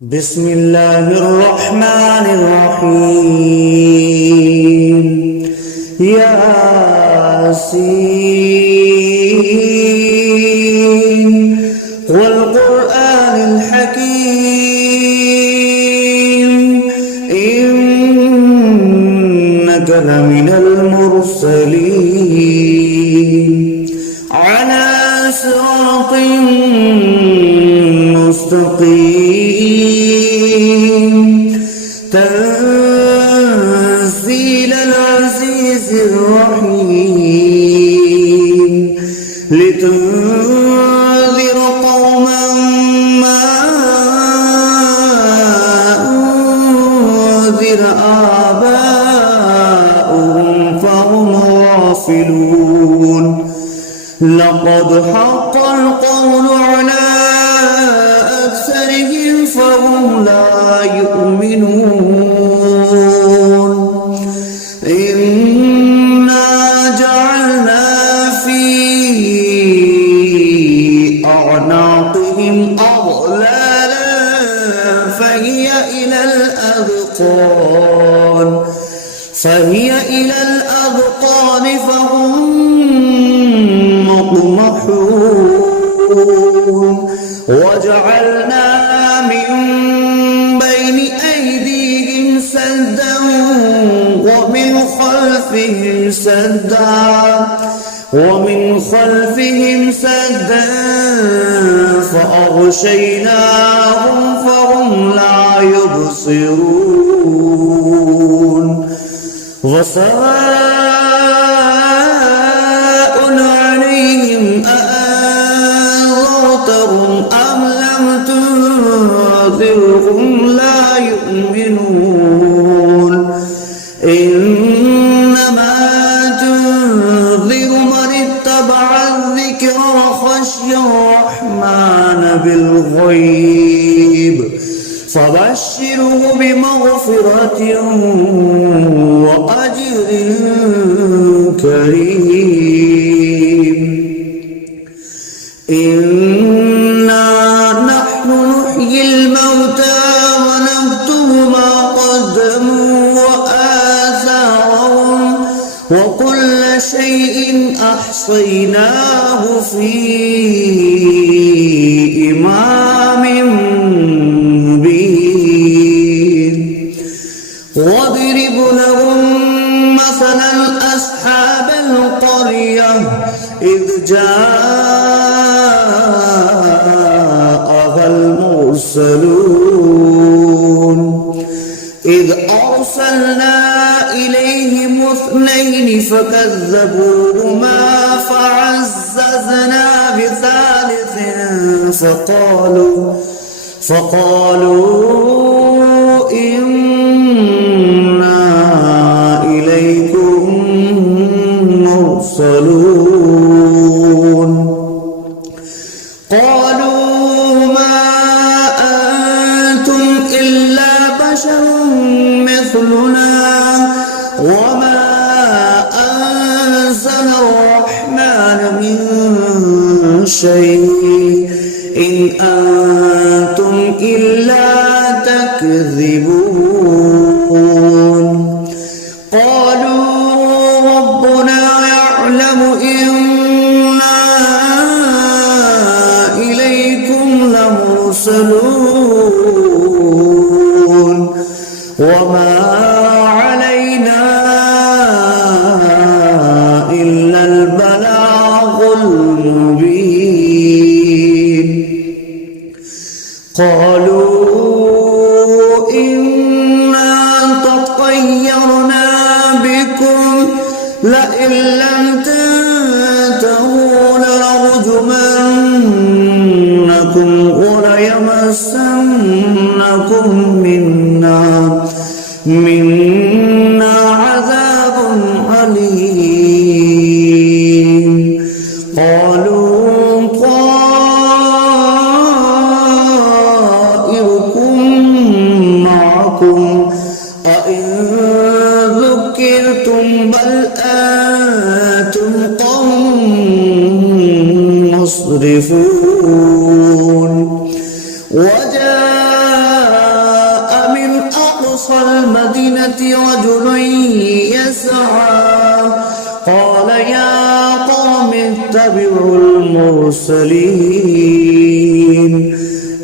بسم الله الرحمن الرحيم ياسين والقرآن الحكيم إنك لمن المرسلين على صراط مستقيم تنزيل العزيز الرحيم لتنذر قوما ما أنذر آباؤهم فهم غافلون لقد حق القول على أكثرهم فهم لا يؤمنون إنا جعلنا في أعناقهم أغلالا فهي إلى الأذقان فهم مقمحون وجعلنا من بين أيديهم سدا ومن خلفهم سدا فأغشيناهم فهم لا يبصرون وسواء عليهم أأنذرتهم أم لم تنذرهم لا يؤمنون إنما تنذر من اتبع الذكر وخشي الرحمن بالغيب فبشره بمغفرة وأجر كريم إنا نحن نحيي الموتى ونكتب ما قدموا وآثارهم وكل شيء أحصيناه في إمام مبين واضرب لهم مثلا أصحاب القرية إذ جاءها المرسلون إذ أرسلنا إليهم اثنين فكذبوهما فعززنا بثالث فقالوا إنا إليكم مرسلون قالوا ما أنتم إلا بشر مثلنا وما أنزل الرحمن من شيء إن أنتم إلا تكذبون قالوا ربنا يعلم إنا إليكم لمرسلون وما علينا إلا البلاغ المبين قالوا إنا تطيرنا بكم لئن لم تنتهوا لنرجمنكم وليمسنكم منا عذاب أليم قالوا طائركم معكم أئن ذكرتم بل أنتم قوم مسرفون وجاء أقصى المدينة رجل يسعى قال يا قوم اتبعوا المرسلين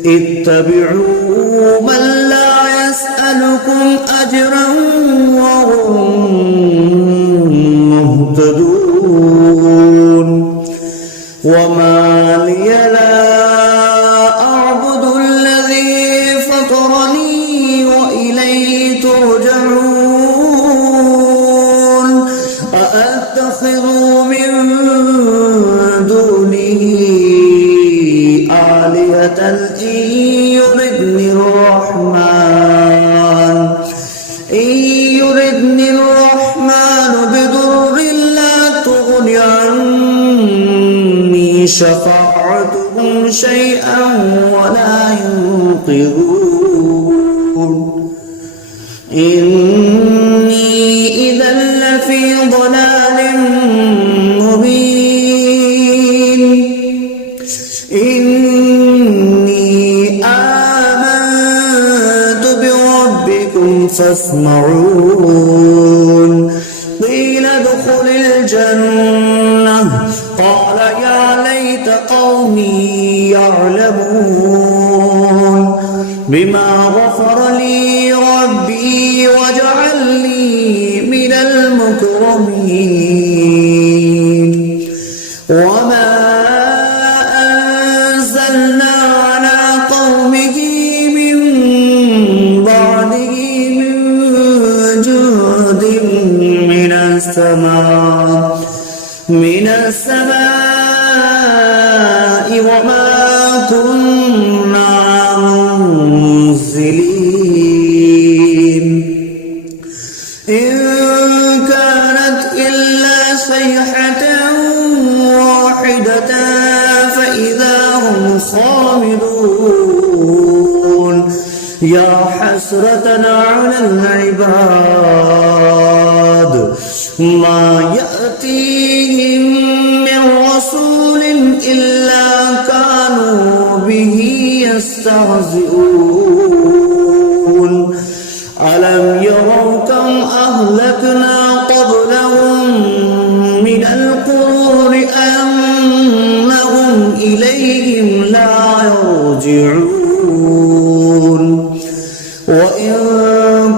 اتبعوا من لا يسألكم أجرا وهم مهتدون وما لي لا أعبد الذي فطرني وإليه ترجعون أأتخذ من دونه آلهة إن يردني الرحمن بضر لا تغن عني شفاعتهم شيئا ولا ينقذون إني إذا لفي ضلال مبين إني آمنت بربكم فاسمعون قيل ادخل الجنة قال يا ليت قومي يعلمون بما غفر لي ربي وجعلني من المكرمين وما أنزلنا على قومه من بعده من جند من السماء وما كنا منزلين إن كانت إلا صيحة واحدة فإذا هم خامدون يا حسرة على العباد ما يأتيهم من رسول إلا كانوا به يستهزئون ألم يروا كم أهلكنا قبلهم من القرون أنهم إليهم لا يرجعون وإن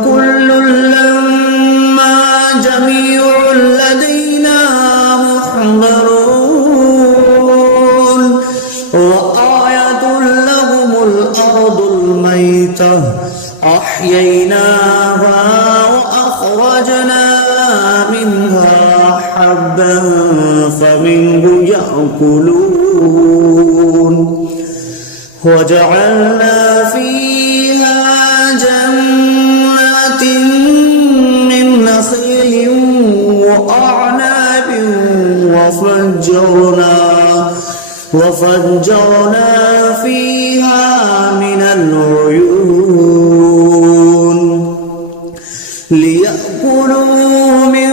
كل لما جميع لدينا محضرون وآية لهم الأرض الميتة أحييناها وأخرجنا منها حبا فمنه يأكلون وجعلنا فيها جنات من نخيل وأعناب وفجرنا فيها من العيون ليأكلوا من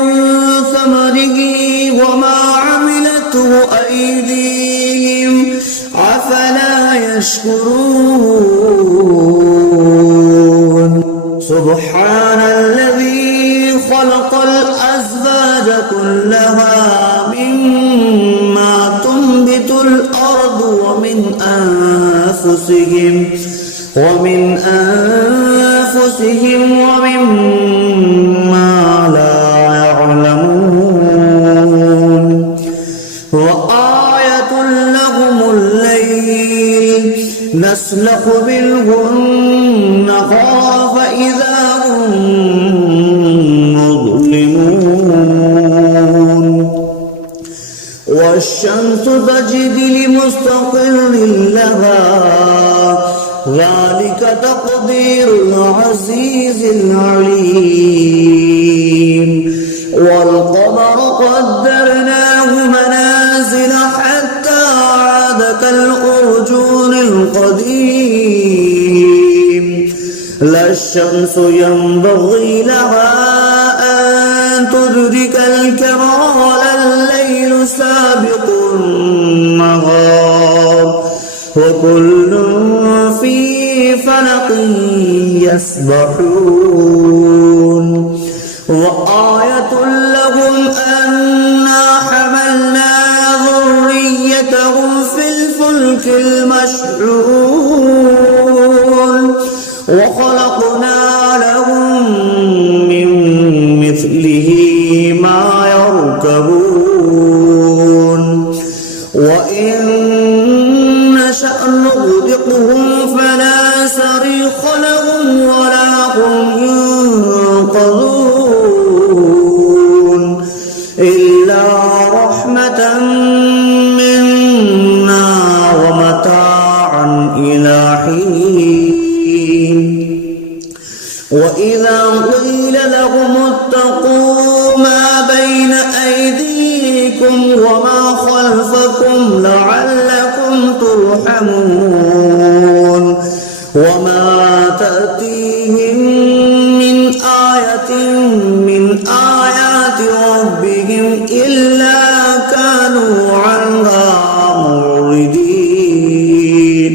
ثمره وما عملته أيديهم أفلا يشكرون سبحان الذي خلق الأزواج كلها مما تنبت الأرض ومن أنفسهم ومما لا يعلمون وآية لهم الليل نسلخ منه النهار فإذا هم مظلمون والشمس تجري لمستقر لها ذلك تقدير العزيز العليم والقمر قدرناه منازل حتى عاد كالأرجون القديم لا الشمس ينبغي لها أن تدرك الكمال الليل سابق النهار وكل في فلق يسبحون وخلقنا لهم من مثله ما يركبون وإن نشأ نغرقهم فلا صريخ لهم ولا هم ينقذون إلا رحمة منا ومتاعا إلى حين وإذا قيل لهم اتقوا ما بين أيديكم وما خلفكم لعلكم ترحمون وما تأتيهم من آية من آيات ربهم إلا كانوا عنها معرضين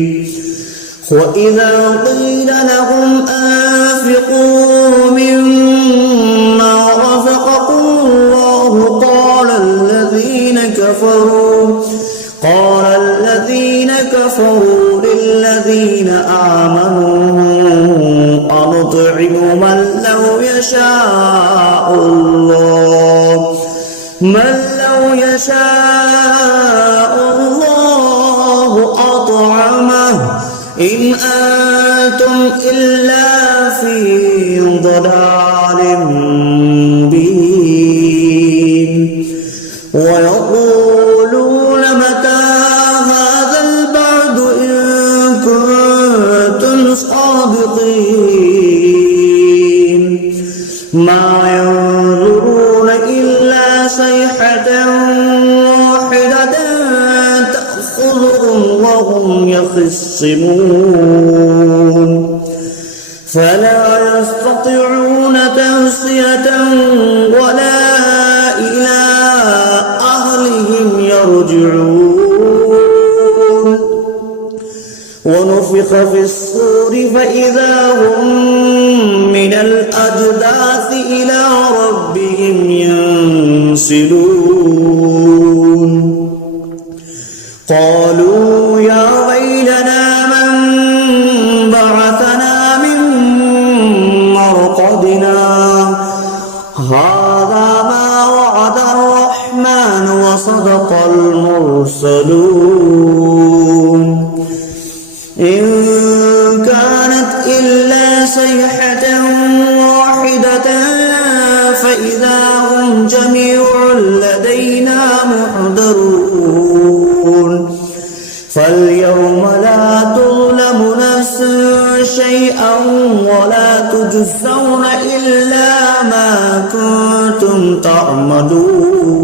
وإذا قيل لهم أنفقوا مما رزقكم الله قال الذين كفروا للذين آمنوا أنطعم من لو يشاء الله أطعمه إن أنتم إلا في ضلال مبين ويقولون متى هذا البعد إن كنتم صادقين ما ينظرون إلا صيحة واحدة تأخذهم وهم يخصمون فلا يستطيعون توصية ولا إلى أهلهم يرجعون ونفخ في الصور فإذا هم من الأجداث إلى ربهم ينسلون قالوا يا ويلنا من بعثنا من مرقدنا هذا ما وعد الرحمن وصدق المرسلون إن كانت إلا صيحة واحدة فإذا هم جميع لدينا محضرون فاليوم لا تظلم نفس شيئا ولا تجزون إلا ما كنتم تعملون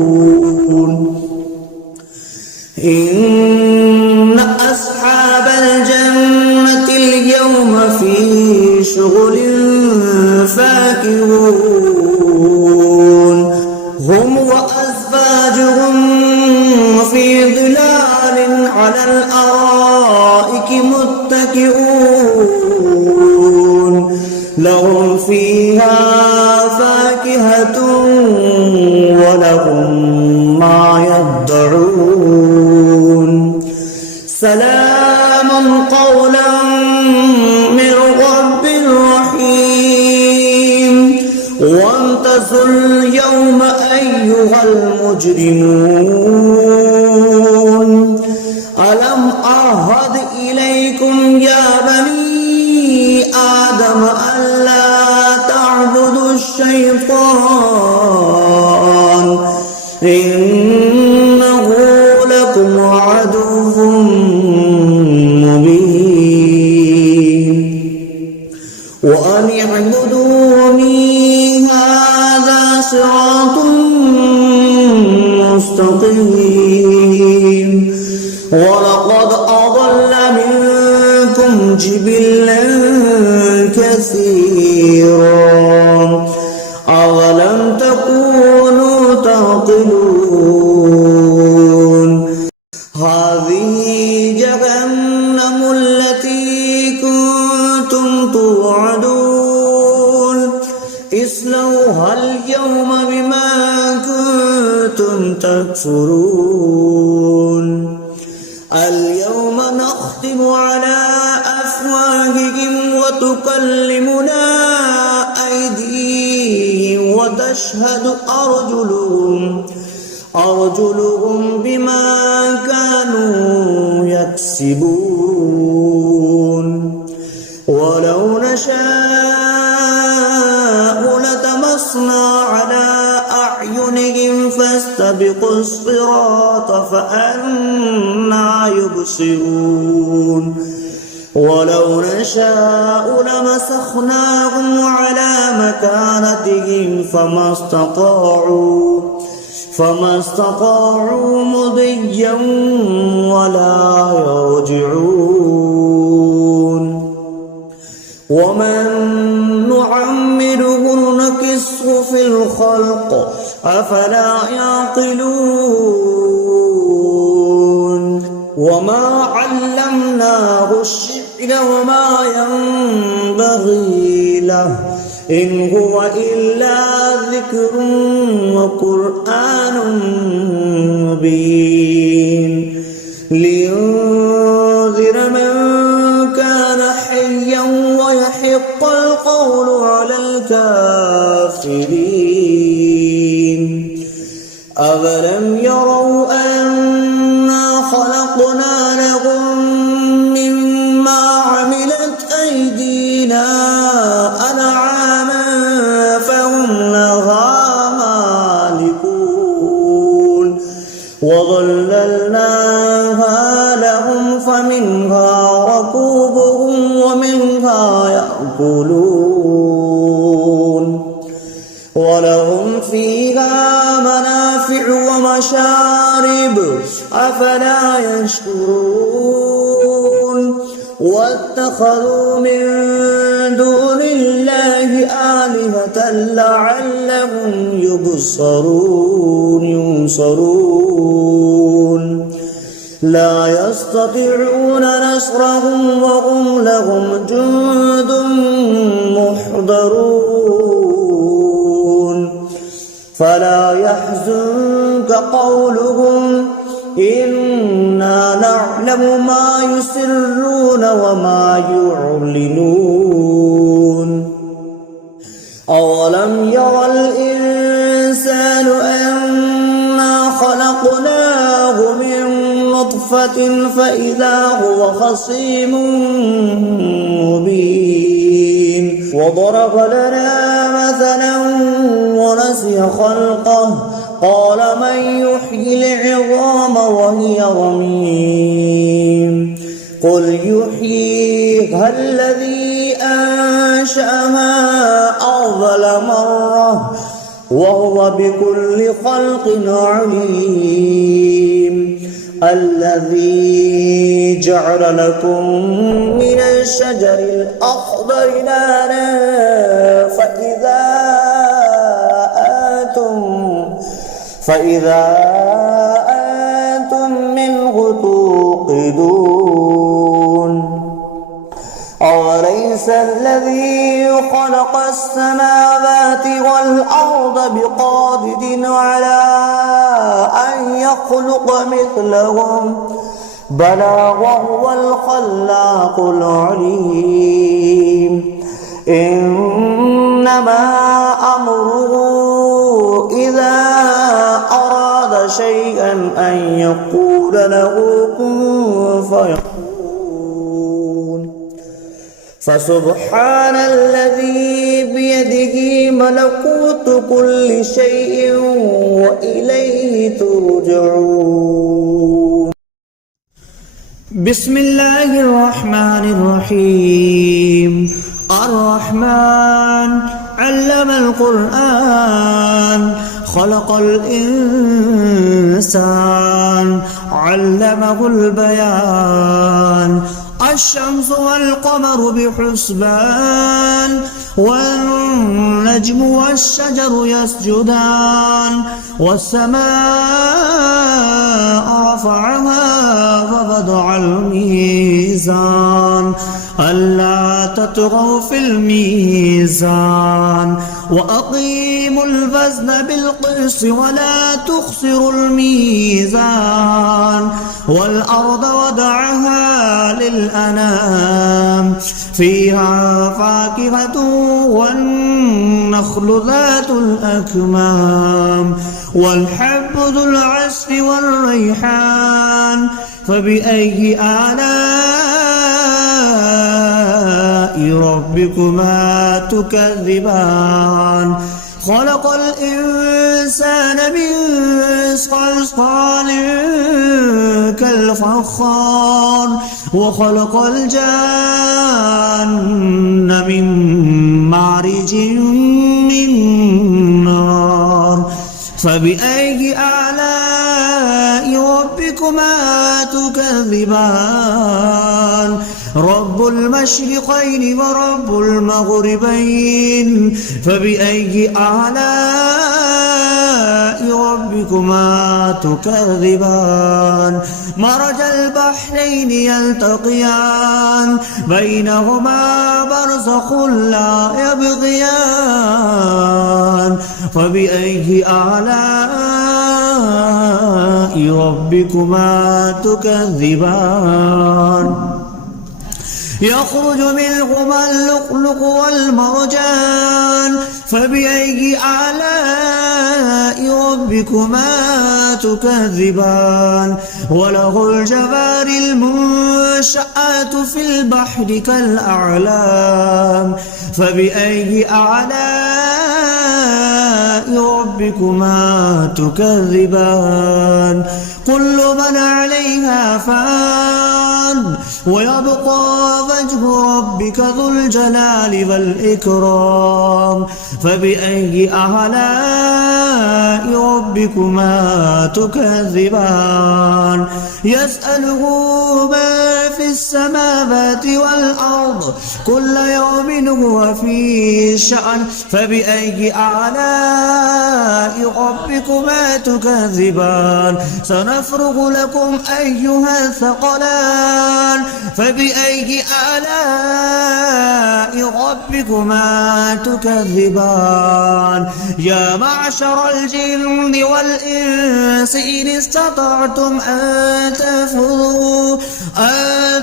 إن أصحاب الجنة اليوم في شغل فاكهون هم وأزواجهم في ظلال على الأرائك متكئون لهم فيها فاكهة ولهم ما يدعون سلام قولا من رب رحيم وامتازوا اليوم أيها المجرمون ألم أعهد إليكم يا بني آدم ألا تعبدوا الشيطان إنه لكم عدو مبين وأن اعبدوني هذا صراط مستقيم ولقد أضل منكم جبلا كثيرا أولم تكونوا تعقلون هذه جهنم التي كنتم توعدون اصلوها اليوم بما كنتم تكفرون اليوم نختم على أفواههم وتكلمنا تشهد أرجلهم بما كانوا يكسبون ولو نشاء لطمسنا على أعينهم فاستبقوا الصراط فأنى يبصرون ولو نشاء لمسخناهم على مكانتهم فما استطاعوا مضيا ولا يرجعون ومن نعمره نكسه في الخلق أفلا يعقلون وما علمناه الشعر وما ينبغي له إن هو إلا ذكر وقرآن مبين لينذر من كان حيا ويحق القول على الكافرين أولم يروا أنا خلقنا لهم مما عملت أيدينا أنعاما فهم لها مالكون وظللناها لهم فمنها ركوبهم ومنها يأكلون ولهم فيها منافع ومشارب أفلا يشكرون واتخذوا من دون الله آلهة لعلهم ينصرون لا يستطيعون نصرهم وهم لهم جند محضرون فلا يحزنك قولهم إنا نعلم ما يسرون وما يعلنون أولم ير الإنسان أنا خلقناه من نطفة فإذا هو خصيم مبين وضرب لنا مثلا ونسي خلقه قال من يحيي العظام وهي رميم قل يحييها الذي أنشأها أول مرة وهو بكل خلق عليم الذي جعل لكم من الشجر الأخضر نارا فإذا أنتم منه توقدون أوليس الذي خلق السماوات والأرض بقادر على أن يخلق مثلهم بلى وهو الخلاق العليم إنما أمره إذا أراد شيئا أن يقول له كن فيكون فسبحان الذي بيده ملكوت كل شيء وإليه ترجعون بسم الله الرحمن الرحيم الرحمن علم القرآن خلق الإنسان علمه البيان الشمس والقمر بحسبان والنجم والشجر يسجدان والسماء رفعها ووضع الميزان ألا تطغوا في الميزان وأقيموا الوزن بالقسط ولا تخسروا الميزان والأرض وضعها للأنام فيها فاكهة والنخل والنخل ذات الأكمام والحب ذو العصف والريحان فبأي آلاء ربكما تكذبان خلق الإنسان من صلصال كالفخار وخلق الجان من مارج من نار فبأي آلاء ربكما تكذبان رب المشرقين ورب المغربين فبأي آلاء ربكما تكذبان مرج البحرين يلتقيان بينهما برزخ لا يبغيان فبأي آلاء ربكما تكذبان يخرج منهما اللؤلؤ والمرجان فبأي آلاء ربكما تكذبان وله الجوار المنشآت في البحر كالأعلام فبأي آلاء ربكما تكذبان كل من عليها فان ويبقى وجه ربك ذو الجلال والإكرام فبأي آلاء ربكما تكذبان يسأله ما في السماوات والأرض كل يوم هو في شأن فبأي آلاء ربكما تكذبان سنفرغ لكم أيها الثقلان فبأي آلاء ربكما تكذبان يا معشر الجن والإنس إن استطعتم أن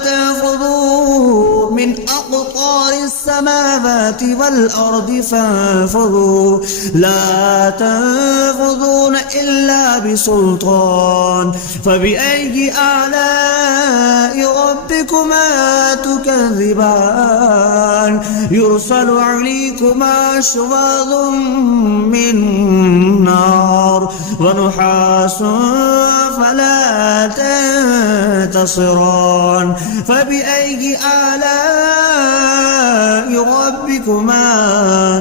تنفذوا من أقطار السماوات والأرض فانفذوا لا تنفذون إلا بسلطان فبأي آلاء ربكما تكذبان يرسل عليكما شواظ من نار ونحاس فلا تنتصران فبأي آلاء ربكما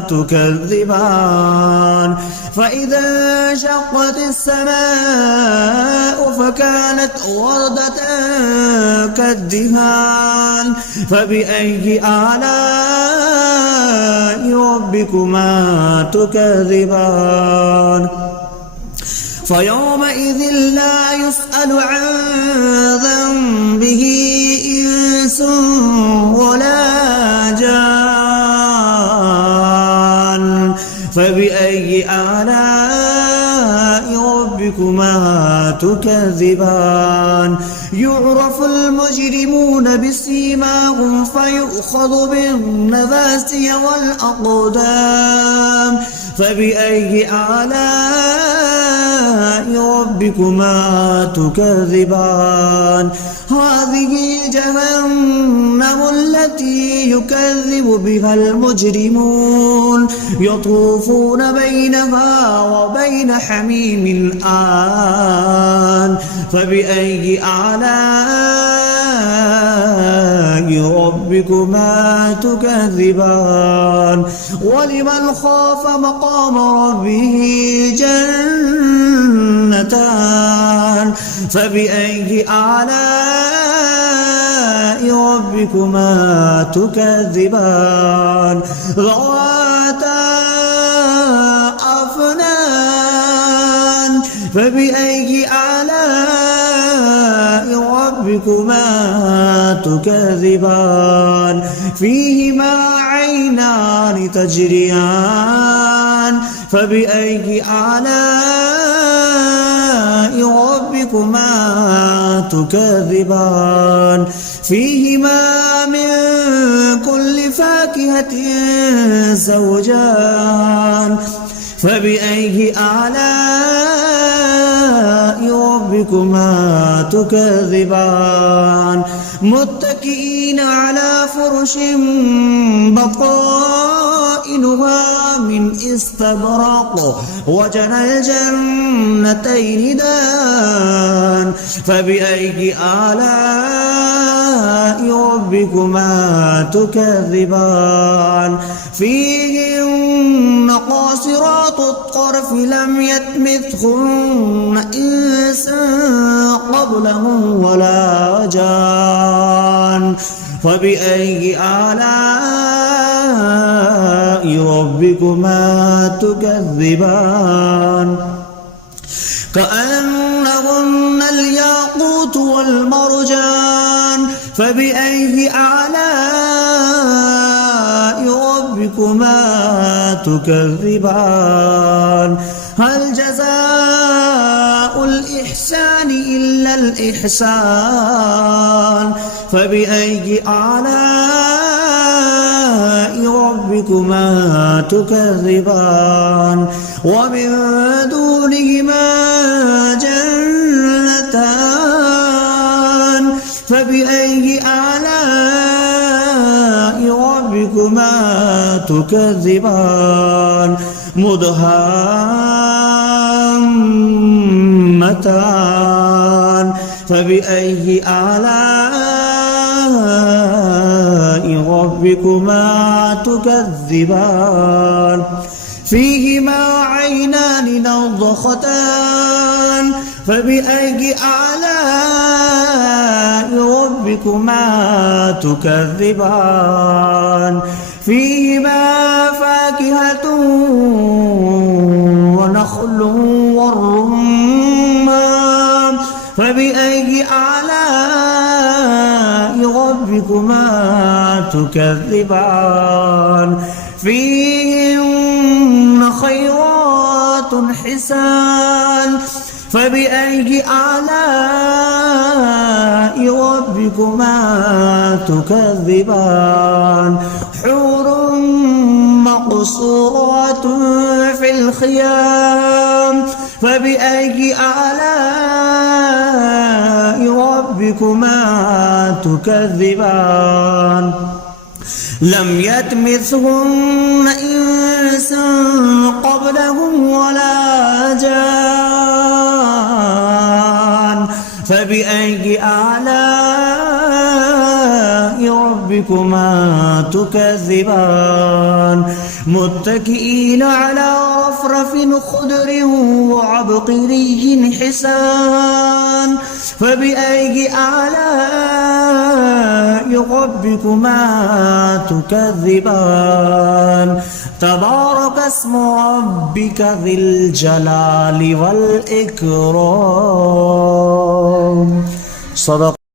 تكذبان فإذا انشقت السماء فكانت وردة كالدهان فبأي آلاء ربكما تكذبان فيومئذ لا يسأل عن ذنبه إنس ولا جان فبأي آلاء ربكما تكذبان يعرف المجرمون بسيماهم فيؤخذ بالنواسي والأقدام فبأي آلاء ربكما تكذبان هذه جهنم التي يكذب بها المجرمون يطوفون بينها وبين حميم آن فبأي آلاء ربكما تكذبان ولمن خاف مقام ربه جنتان فبأي آلاء ربكما تكذبان ذواتا أفنان فبأي آلاء ربكما تكذبان فيهما عينان تجريان فبأي آلاء ربكما تكذبان فيهما من كل فاكهة زوجان فبأي آلاء ربكما تكذبان متكئين على فرش بطائنها من استبرق وجنى الجنتين دان فبأي آلاء ربكما تكذبان فيهن قاصرات الطرف لم يطمثهن إنس قبلهم ولا جان فبأي آلاء ربكما تكذبان كأنهن الياقوت والمرجان فبأي آلاء ربكما تكذبان هل جزاء الإحسان إلا الإحسان فبأي آلاء ربكما تكذبان ومن دونهما جنتان فبأي آلاء ربكما تكذبان مدهامتان فبأي آلاء ربكما تكذبان فيهما عينان نضختان فبأي آلاء ربكما تكذبان فيهما فاكهة ونخل والرمان فبأي آلاء ربكما تكذبان فيهن خيرات حسان فبأي آلاء ربكما تكذبان حور مقصورات في الخيام فبأي آلاء ربكما تكذبان لم يطمثهن إنس قبلهم ولا جان فبأي آلاء ربكما تكذبان متكئين على رفرف خضر وعبقري حسان فبأي آلاء ربكما تكذبان تبارك اسم ربك ذي الجلال والإكرام صدق